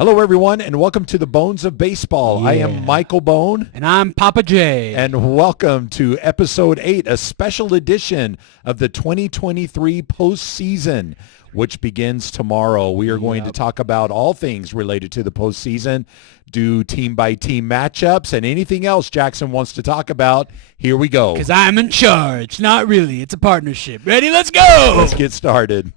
Hello, everyone, and welcome to the Bones of Baseball. Yeah. I am Michael Bone. And I'm Papa J. And welcome to Episode 8, a special edition of the 2023 postseason, which begins tomorrow. We are going to talk about all things related to the postseason, do team-by-team matchups, and anything else Jackson wants to talk about. Here we go. Because I'm in charge. Not really. It's a partnership. Ready? Let's go! Let's get started.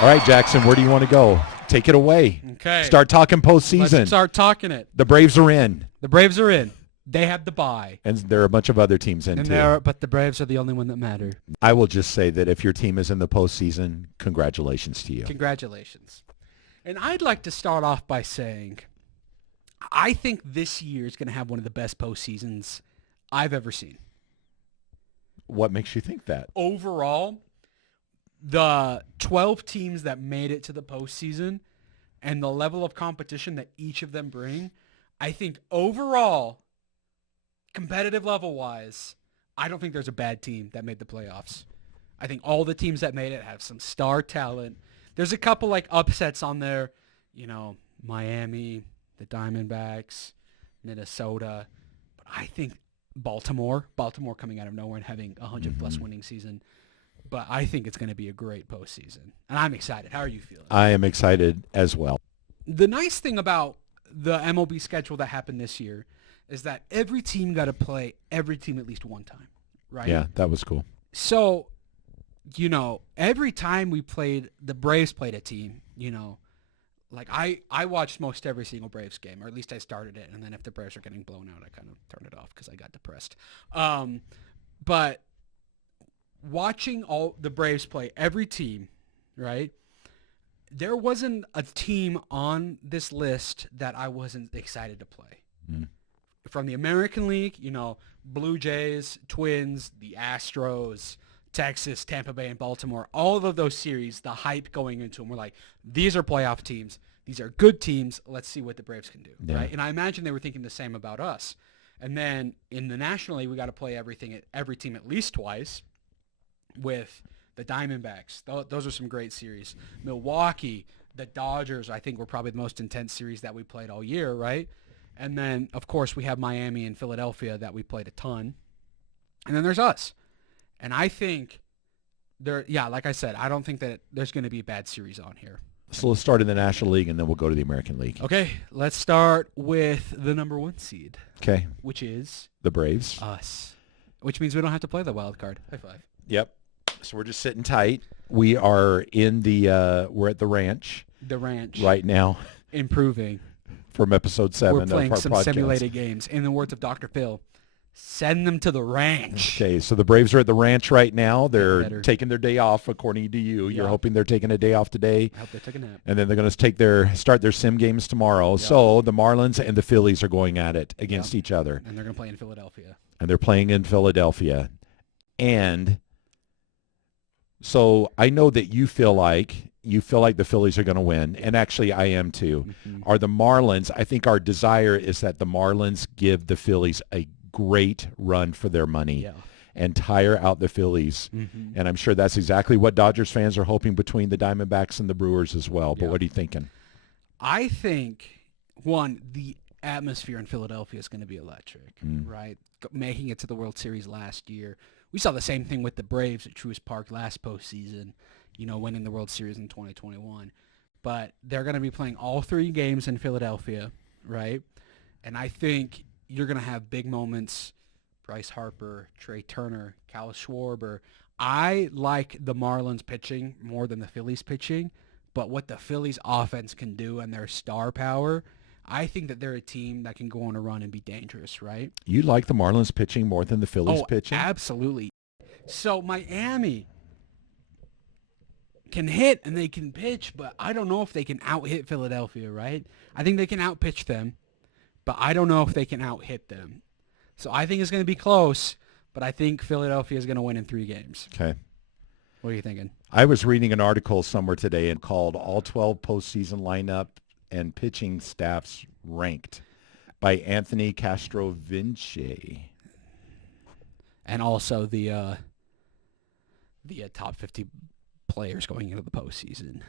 All right, Jackson, where do you want to go? Take it away. Okay. Start talking postseason. Let's start talking it. The Braves are in. The Braves are in. They have the bye. And there are a bunch of other teams in, too. But the Braves are the only one that matter. I will just say that if your team is in the postseason, congratulations to you. Congratulations. And I'd like to start off by saying I think this year is going to have one of the best postseasons I've ever seen. What makes you think that? Overall, the 12 teams that made it to the postseason and the level of competition that each of them bring, I think overall, competitive level-wise, I don't think there's a bad team that made the playoffs. I think all the teams that made it have some star talent. There's a couple like upsets on there, Miami, the Diamondbacks, Minnesota. But I think Baltimore coming out of nowhere and having a 100-plus winning season. But I think it's going to be a great postseason. And I'm excited. How are you feeling? I am excited as well. The nice thing about the MLB schedule that happened this year is that every team got to play every team at least one time, right? Yeah, that was cool. So, every time the Braves played a team, like I watched most every single Braves game, or at least I started it. And then if the Braves were getting blown out, I kind of turned it off because I got depressed. But watching all the Braves play every team, right? There wasn't a team on this list that I wasn't excited to play. From the American League, Blue Jays, Twins, the Astros, Texas, Tampa Bay, and Baltimore, all of those series, the hype going into them, we're like, these are playoff teams. These are good teams. Let's see what the Braves can do, right? And I imagine they were thinking the same about us. And then in the National League, we got to play every team at least twice. With the Diamondbacks. Those are some great series. Milwaukee, the Dodgers, I think were probably the most intense series that we played all year, right? And then, of course, we have Miami and Philadelphia that we played a ton. And then there's us. And I think like I said, I don't think that there's going to be a bad series on here. So let's start in the National League, and then we'll go to the American League. Okay, let's start with the number 1 seed. Okay. Which is? The Braves. Us. Which means we don't have to play the wild card. High five. Yep. So we're just sitting tight. We are in we're at the ranch. The ranch. Right now. Improving. From episode 7 we're of playing our some podcast. simulated games. In the words of Dr. Phil, send them to the ranch. Okay, so the Braves are at the ranch right now. They're taking their day off, according to you. You're hoping they're taking a day off today. I hope they took a nap. And then they're going to start their sim games tomorrow. Yep. So the Marlins and the Phillies are going at it against each other. And they're going to play in Philadelphia. And they're playing in Philadelphia. And so I know that you feel like the Phillies are going to win, and actually I am too. Are the Marlins, I think our desire is that the Marlins give the Phillies a great run for their money and tire out the Phillies. And I'm sure that's exactly what Dodgers fans are hoping between the Diamondbacks and the Brewers as well. But what are you thinking? I think, the atmosphere in Philadelphia is going to be electric, right? Making it to the World Series last year. We saw the same thing with the Braves at Truist Park last postseason, winning the World Series in 2021. But they're going to be playing all 3 games in Philadelphia, right? And I think you're going to have big moments. Bryce Harper, Trey Turner, Kyle Schwarber. I like the Marlins pitching more than the Phillies pitching, but what the Phillies offense can do and their star power, I think that they're a team that can go on a run and be dangerous, right? You like the Marlins pitching more than the Phillies pitching? Absolutely. So Miami can hit and they can pitch, but I don't know if they can out-hit Philadelphia, right? I think they can out-pitch them, but I don't know if they can out-hit them. So I think it's going to be close, but I think Philadelphia is going to win in 3 games. Okay. What are you thinking? I was reading an article somewhere today and called all 12 postseason lineup and pitching staffs ranked. by Anthony Castrovinci. And also the top 50 players going into the postseason.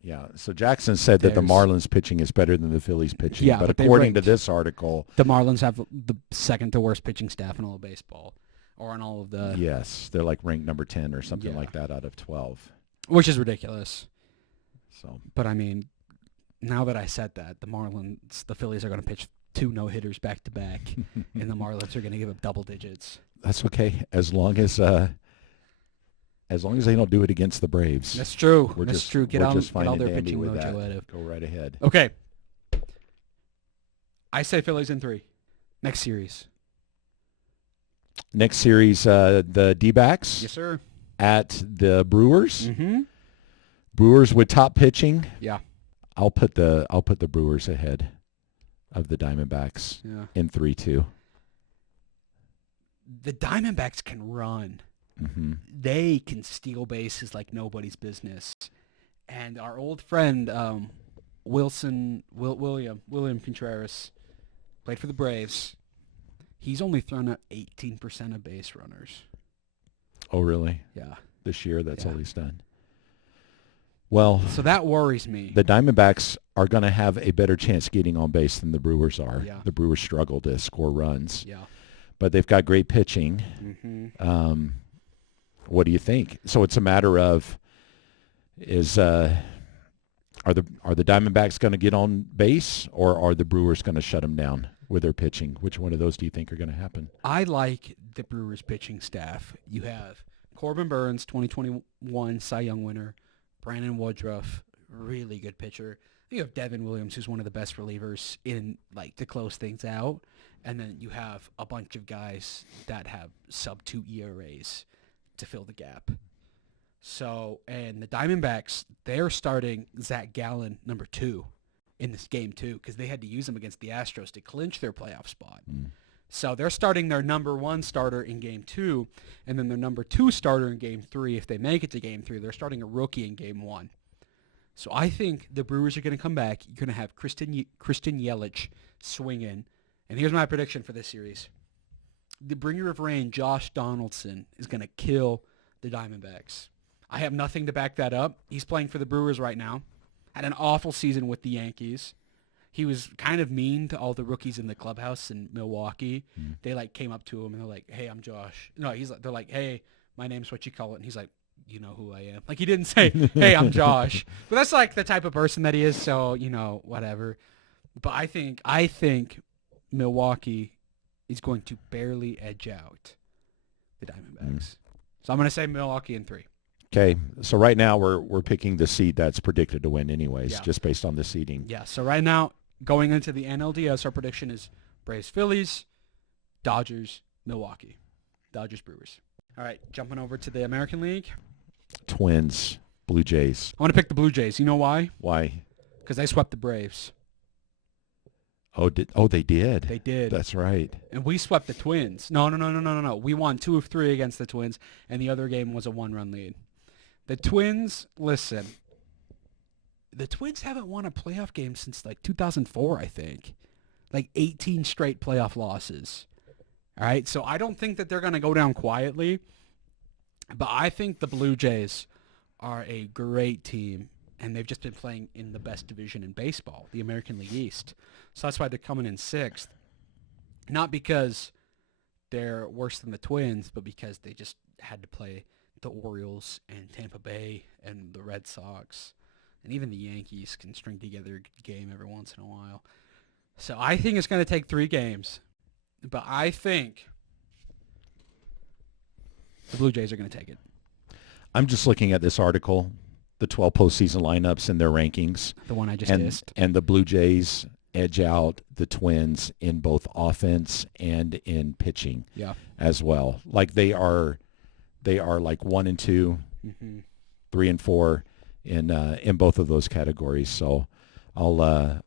Yeah, so Jackson said that the Marlins pitching is better than the Phillies pitching. Yeah, but according to this article, the Marlins have the second to worst pitching staff in all of baseball, or in all of the. Yes, they're like ranked number 10 or something like that out of 12, which is ridiculous. So, but I mean, now that I said that, the Phillies are going to pitch 2 no-hitters back to back, and the Marlins are going to give up double digits. That's okay, as long as they don't do it against the Braves. That's true. That's true. Get all their pitching mojo out of. Go right ahead. Okay. I say Phillies in 3. Next series. Next series, the D-backs. Yes, sir. At the Brewers. Mm-hmm. Brewers with top pitching. Yeah. I'll put the Brewers ahead of the Diamondbacks in 3-2. The Diamondbacks can run. Mm-hmm. They can steal bases like nobody's business. And our old friend William Contreras played for the Braves. He's only thrown out 18% of base runners. Oh, really? Yeah. This year, that's all he's done. Well, so that worries me. The Diamondbacks are going to have a better chance getting on base than the Brewers are. Yeah. The Brewers struggle to score runs. Yeah. But they've got great pitching. Mm-hmm. What do you think? So it's a matter of are the Diamondbacks going to get on base, or are the Brewers going to shut them down with their pitching? Which one of those do you think are going to happen? I like the Brewers pitching staff. You have Corbin Burns, 2021 Cy Young winner. Brandon Woodruff, really good pitcher. You have Devin Williams, who's one of the best relievers in to close things out. And then you have a bunch of guys that have sub-2 ERAs to fill the gap. So, and the Diamondbacks, they're starting Zach Gallen, number 2, in this game too, because they had to use him against the Astros to clinch their playoff spot. So they're starting their number 1 starter in game 2, and then their number 2 starter in game 3. If they make it to game 3, they're starting a rookie in game 1. So I think the Brewers are going to come back. You're going to have Christian Yelich swing in. And here's my prediction for this series. The bringer of rain, Josh Donaldson, is going to kill the Diamondbacks. I have nothing to back that up. He's playing for the Brewers right now. Had an awful season with the Yankees. He was kind of mean to all the rookies in the clubhouse in Milwaukee. They came up to him and they're like, "Hey, I'm Josh." No, they're like, "Hey, my name's what you call it." And he's like, "You know who I am." He didn't say, "Hey, I'm Josh." But that's the type of person that he is. So whatever. But I think Milwaukee is going to barely edge out the Diamondbacks. So I'm going to say Milwaukee in 3. Okay, so right now we're picking the seed that's predicted to win anyways, just based on the seeding. Yeah, so right now, going into the NLDS, our prediction is Braves, Phillies, Dodgers, Milwaukee. Dodgers, Brewers. All right, jumping over to the American League. Twins, Blue Jays. I want to pick the Blue Jays. You know why? Why? Because they swept the Braves. Oh, they did. They did. That's right. And we swept the Twins. No. We won 2 of 3 against the Twins, and the other game was a 1-run lead. The Twins, listen, the Twins haven't won a playoff game since 2004, I think. 18 straight playoff losses. All right, so I don't think that they're going to go down quietly, but I think the Blue Jays are a great team, and they've just been playing in the best division in baseball, the American League East. So that's why they're coming in 6th. Not because they're worse than the Twins, but because they just had to play the Orioles and Tampa Bay and the Red Sox. And even the Yankees can string together a game every once in a while. So I think it's going to take 3 games. But I think the Blue Jays are going to take it. I'm just looking at this article, the 12 postseason lineups and their rankings. The one I just missed. And the Blue Jays edge out the Twins in both offense and in pitching as well. They are 1 and 2, 3 and 4 in both of those categories. So I'll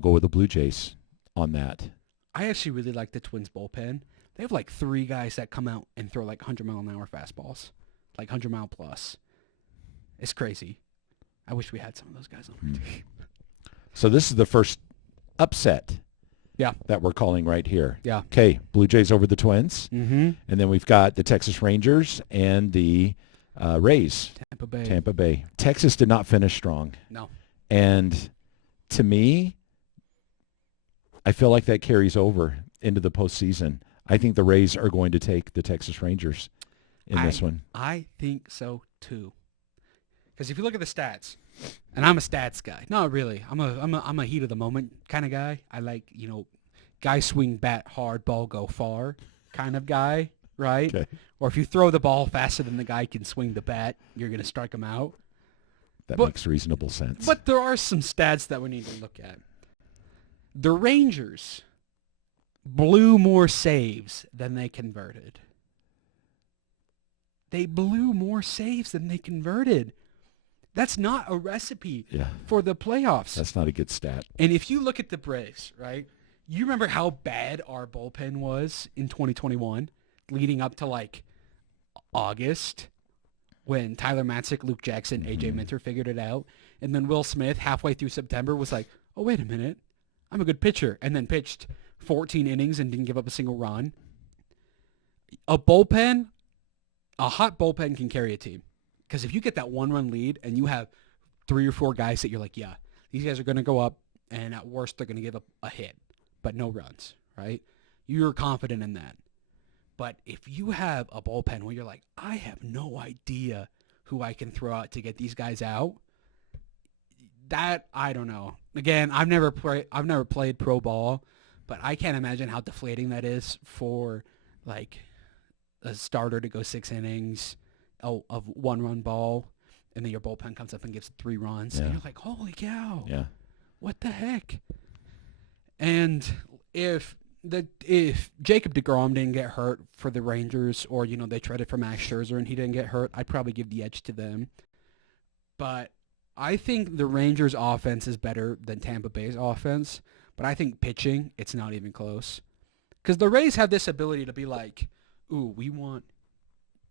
go with the Blue Jays on that. I actually really like the Twins bullpen. They have 3 guys that come out and throw 100-mile-an-hour fastballs, 100-mile plus. It's crazy. I wish we had some of those guys on our team. So this is the first upset Yeah. that we're calling right here. Yeah. Okay, Blue Jays over the Twins. Mm-hmm. And then we've got the Texas Rangers and the Rays. Tampa Bay. Texas did not finish strong. No. And to me, I feel like that carries over into the postseason. I think the Rays are going to take the Texas Rangers in this one. I think so too. Because if you look at the stats, and I'm a stats guy. No, really, I'm a heat of the moment kind of guy. I like, guy swing bat hard, ball go far kind of guy, right? Okay. Or if you throw the ball faster than the guy can swing the bat, you're going to strike him out. That makes reasonable sense. But there are some stats that we need to look at. The Rangers blew more saves than they converted. They blew more saves than they converted. That's not a recipe for the playoffs. That's not a good stat. And if you look at the Braves, right, you remember how bad our bullpen was in 2021 leading up to like August when Tyler Matzik, Luke Jackson, AJ Minter figured it out. And then Will Smith halfway through September was like, oh, wait a minute. I'm a good pitcher. And then pitched 14 innings and didn't give up a single run. A hot bullpen can carry a team. Because if you get that one-run lead and you have 3 or 4 guys that you're like, yeah, these guys are going to go up, and at worst they're going to give up a hit, but no runs, right? You're confident in that. But if you have a bullpen where you're like, I have no idea who I can throw out to get these guys out, that, I don't know. Again, I've never played pro ball, but I can't imagine how deflating that is for, like, a starter to go 6 innings of one-run ball, and then your bullpen comes up and gives 3 runs, and you're like, holy cow, what the heck? And if Jacob deGrom didn't get hurt for the Rangers, or, they traded for Max Scherzer and he didn't get hurt, I'd probably give the edge to them. But I think the Rangers' offense is better than Tampa Bay's offense, but I think pitching, it's not even close. Because the Rays have this ability to be like, ooh, we want,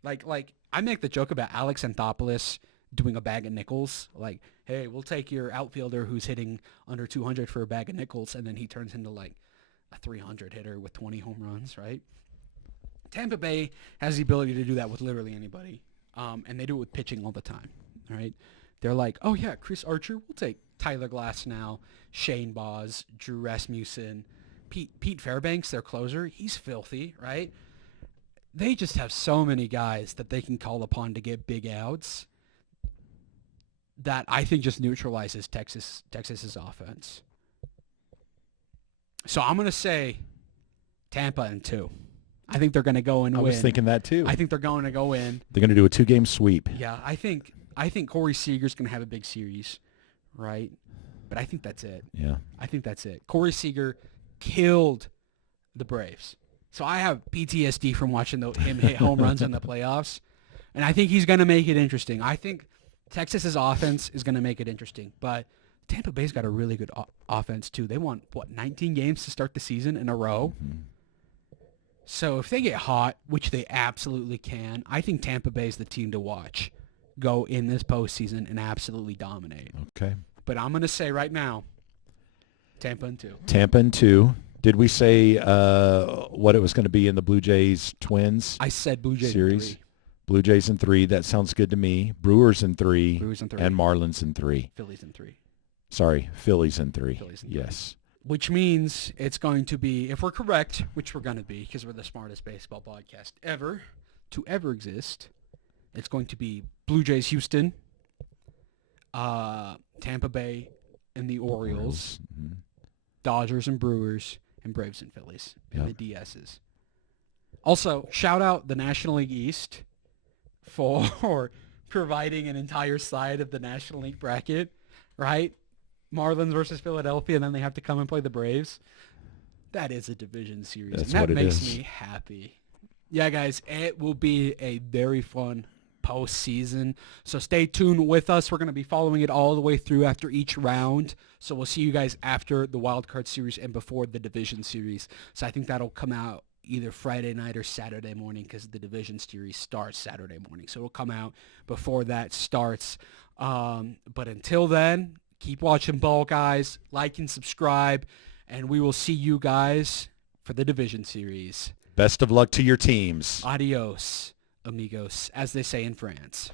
like I make the joke about Alex Anthopoulos doing a bag of nickels. Like, hey, we'll take your outfielder who's hitting under 200 for a bag of nickels, and then he turns into like a 300 hitter with 20 home runs, right? Tampa Bay has the ability to do that with literally anybody, and they do it with pitching all the time, right? They're like, oh yeah, Chris Archer, we'll take Tyler Glasnow, Shane Baz, Drew Rasmussen, Pete Fairbanks, their closer. He's filthy, right? They just have so many guys that they can call upon to get big outs that I think just neutralizes Texas's offense. So I'm going to say Tampa in 2. I think they're going to go and win. I was thinking that too. I think they're going to go in. They're going to do a 2-game sweep. Yeah, I think Corey Seager's going to have a big series, right? But I think that's it. Yeah. I think that's it. Corey Seager killed the Braves. So I have PTSD from watching him hit home runs in the playoffs, and I think he's going to make it interesting. I think Texas's offense is going to make it interesting, but Tampa Bay's got a really good offense too. They won, 19 games to start the season in a row? Mm-hmm. So if they get hot, which they absolutely can, I think Tampa Bay's the team to watch go in this postseason and absolutely dominate. Okay. But I'm going to say right now, Tampa in 2. Tampa in 2. Did we say what it was going to be in the Blue Jays Twins? I said Blue Jays series? in 3. Blue Jays in 3. That sounds good to me. Brewers in 3. Brewers in 3. And Marlins in 3. Phillies in 3. Sorry, Phillies in 3. Phillies in 3. Yes. Which means it's going to be, if we're correct, which we're going to be because we're the smartest baseball podcast ever to ever exist, it's going to be Blue Jays Houston, Tampa Bay and the Orioles, Dodgers and Brewers, and Braves and Phillies, and the DSs. Also, shout out the National League East for providing an entire side of the National League bracket, right? Marlins versus Philadelphia, and then they have to come and play the Braves. That is a division series, and that makes me happy. Yeah, guys, it will be a very fun postseason. So stay tuned with us. We're going to be following it all the way through after each round. So we'll see you guys after the wild card series and before the division series. So I think that'll come out either Friday night or Saturday morning because the division series starts Saturday morning. So it'll come out before that starts. But until then, keep watching ball, guys. Like and subscribe. And we will see you guys for the division series. Best of luck to your teams. Adios, amigos, as they say in France.